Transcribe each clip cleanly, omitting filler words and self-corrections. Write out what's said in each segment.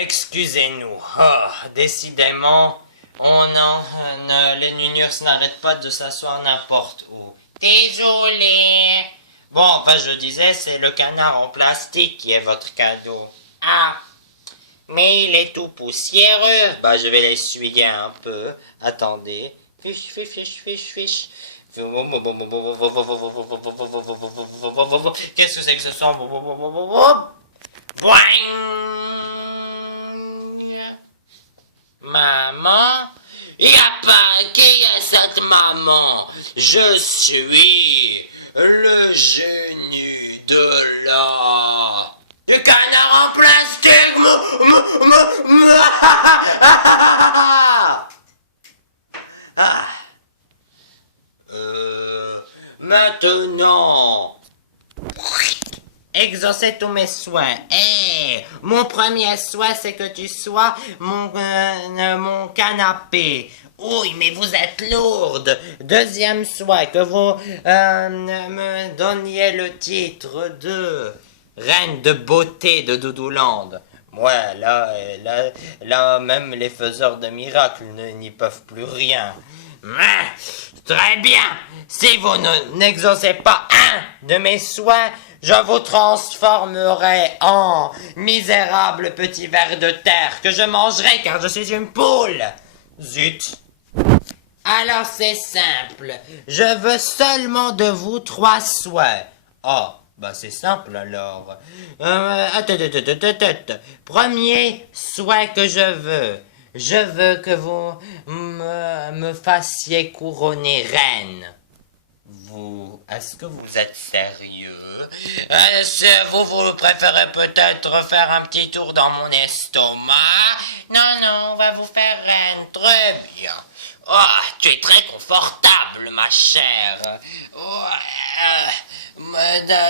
Excusez-nous. Ah, décidément, les nugnures n'arrêtent pas de s'asseoir n'importe où. Désolé. Bon, enfin, je disais, c'est le canard en plastique qui est votre cadeau. Ah, mais il est tout poussiéreux. Bah, je vais l'essuyer un peu. Attendez. Fiche, fiche, fiche, fiche, fiche. Qu'est-ce que c'est que ce son? Boing. Maman? Y a pas qui est cette maman? Je suis le génie de la... Du canard en plastique. Maintenant, exaucer tous mes souhaits. Mon premier souhait, c'est que tu sois mon canapé. Oui, mais vous êtes lourde. Deuxième souhait, que vous me donniez le titre de reine de beauté de Doudouland. Ouais, là, même les faiseurs de miracles n'y peuvent plus rien. Très bien. Si vous n'exaucez pas un de mes souhaits, je vous transformerai en misérable petit ver de terre que je mangerai car je suis une poule. Zut. Alors c'est simple. Je veux seulement de vous 3 souhaits. Ah, bah c'est simple alors. Premier souhait que je veux. Je veux que vous me fassiez couronner reine. Est-ce que vous êtes sérieux? Vous préférez peut-être faire un petit tour dans mon estomac? Non, on va vous faire reine, très bien. Oh, tu es très confortable, ma chère.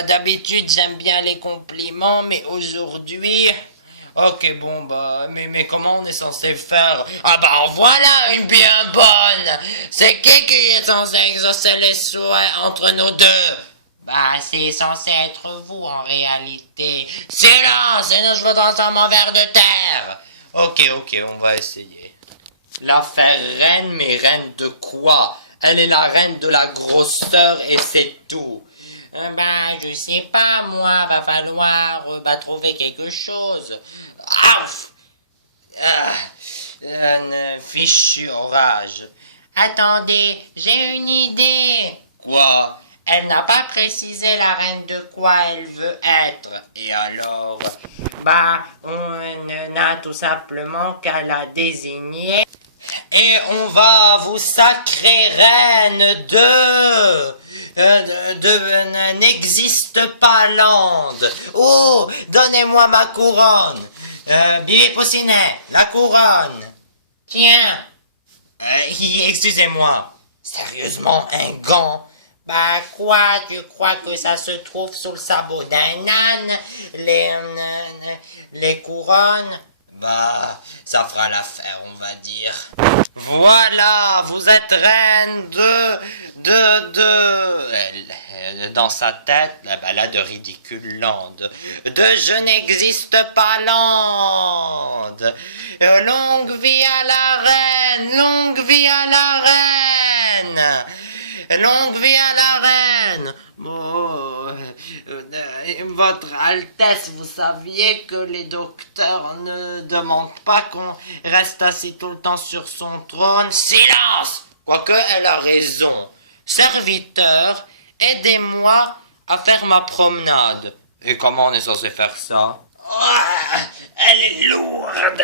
D'habitude, j'aime bien les compliments, mais aujourd'hui... Ok, bon, bah, mais comment on est censé faire? Ah bah, en voilà une bien bonne! C'est qui est censé exaucer les souhaits entre nous deux? Bah, c'est censé être vous, en réalité. Silence! Sinon je vous transforme en ver de terre! Ok, on va essayer. La faire reine, mais reine de quoi? Elle est la reine de la grosseur et c'est tout. Je sais pas, moi, va falloir trouver quelque chose. Fichu orage. Attendez, j'ai une idée. Quoi? Elle n'a pas précisé la reine de quoi elle veut être. Et alors? On n'a tout simplement qu'à la désigner. Et on va vous sacrer reine n'existe pas lande. Oh, donnez-moi ma couronne. Bibi Poussinet, la couronne. Tiens. Excusez-moi. Sérieusement, un gant? Quoi, tu crois que ça se trouve sous le sabot d'un âne? Les couronnes? Ça fera l'affaire, on va dire. Voilà, vous êtes reine dans sa tête, là, de ridicule lande. Je n'existe pas lande. Longue vie à la reine, longue vie à la reine. Longue vie à la reine. Votre Altesse, vous saviez que les docteurs ne demandent pas qu'on reste assis tout le temps sur son trône? Silence! Quoique elle a raison. Serviteur, aidez-moi à faire ma promenade. Et comment on est censé faire ça? Elle est lourde.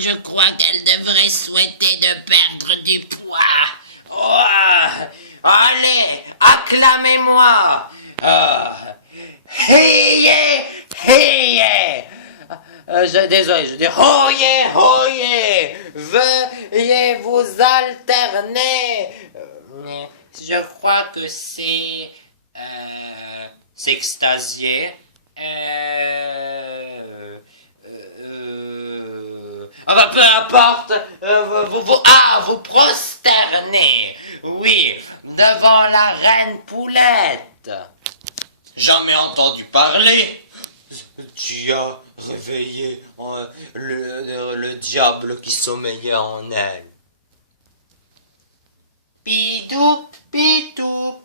Je crois qu'elle devrait souhaiter de perdre du poids. Allez, acclamez-moi. Hey, désolé, je dis hoye, veuillez vous alterner. Je crois que c'est s'extasier. Peu importe, vous prosternez, oui, devant la reine Poulette. Jamais entendu parler. Tu as réveillé le diable qui sommeillait en elle. Pitoup, pitoup.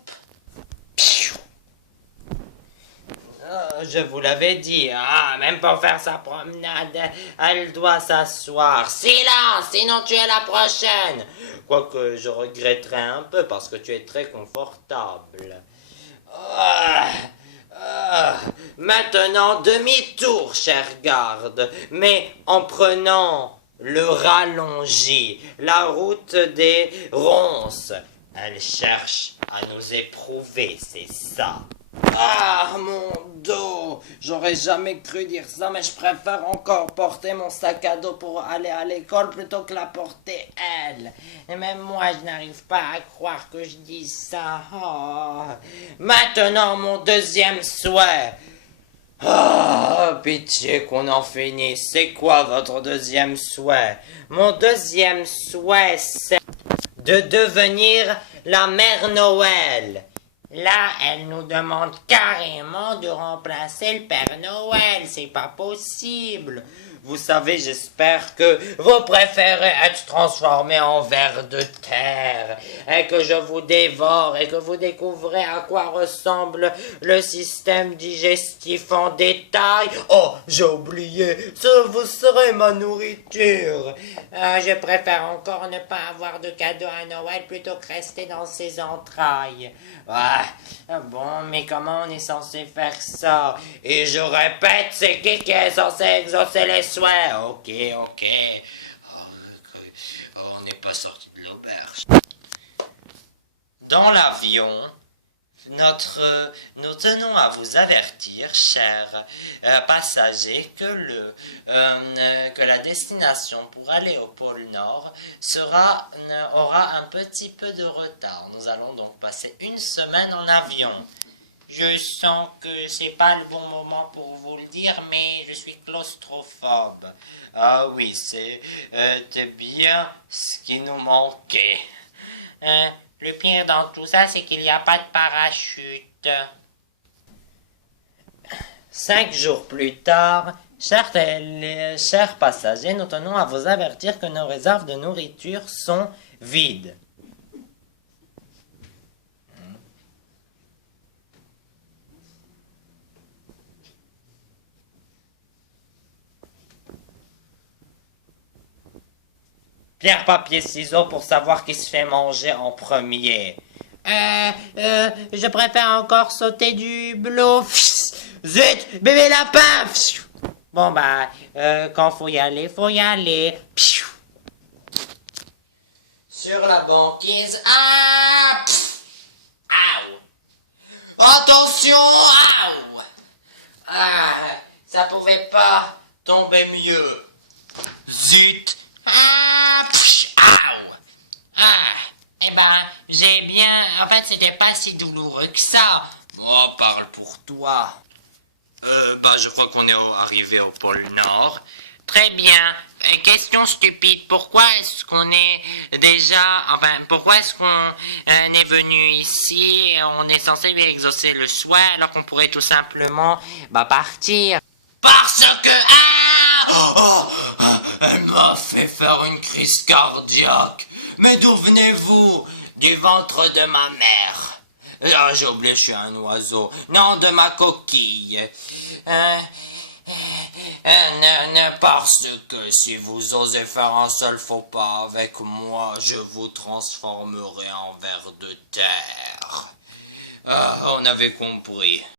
Je vous l'avais dit, même pour faire sa promenade, elle doit s'asseoir. Silence, sinon tu es la prochaine. Quoique je regretterais un peu parce que tu es très confortable. Maintenant, demi-tour, chère garde, mais en prenant le rallongé, la route des ronces. Elle cherche à nous éprouver, c'est ça. Mon dos! J'aurais jamais cru dire ça, mais je préfère encore porter mon sac à dos pour aller à l'école plutôt que la porter elle. Et même moi, je n'arrive pas à croire que je dis ça. Maintenant, mon deuxième souhait. Pitié qu'on en finisse. C'est quoi votre deuxième souhait? Mon deuxième souhait, c'est de devenir la mère Noël. Là, elle nous demande carrément de remplacer le Père Noël. C'est pas possible. Vous savez, j'espère que vous préférez être transformé en ver de terre et que je vous dévore et que vous découvrez à quoi ressemble le système digestif en détail. Oh, j'ai oublié, ça vous serez ma nourriture. Je préfère encore ne pas avoir de cadeau à Noël plutôt que rester dans ses entrailles. Bon, mais comment on est censé faire ça? Et je répète, c'est qui est censé exaucer les souhaits? Ok. On n'est pas sorti de l'auberge. Dans l'avion, nous tenons à vous avertir, chers passagers, que la destination pour aller au pôle Nord aura un petit peu de retard. Nous allons donc passer une semaine en avion. Je sens que c'est pas le bon moment pour vous le dire, mais je suis claustrophobe. Ah oui, c'était bien ce qui nous manquait. Le pire dans tout ça, c'est qu'il n'y a pas de parachute. 5 jours plus tard, chers passagers, nous tenons à vous avertir que nos réserves de nourriture sont vides. Pierre, papier, ciseaux pour savoir qui se fait manger en premier. Je préfère encore sauter du bluff. Zut, bébé lapin. Bon quand faut y aller, faut y aller. Sur la banquise. Attention, ça pouvait pas tomber mieux. Zut. J'ai bien... En fait, c'était pas si douloureux que ça. Oh, parle pour toi. Je crois qu'on est arrivé au pôle Nord. Très bien. Question stupide. Pourquoi est-ce qu'on est pourquoi est-ce qu'on est venu ici et on est censé lui exaucer le souhait alors qu'on pourrait tout simplement, partir? Parce que... elle m'a fait faire une crise cardiaque. Mais d'où venez-vous? Du ventre de ma mère. J'ai oublié, je suis un oiseau. Non, de ma coquille. Parce que si vous osez faire un seul faux pas avec moi, je vous transformerai en ver de terre. On avait compris.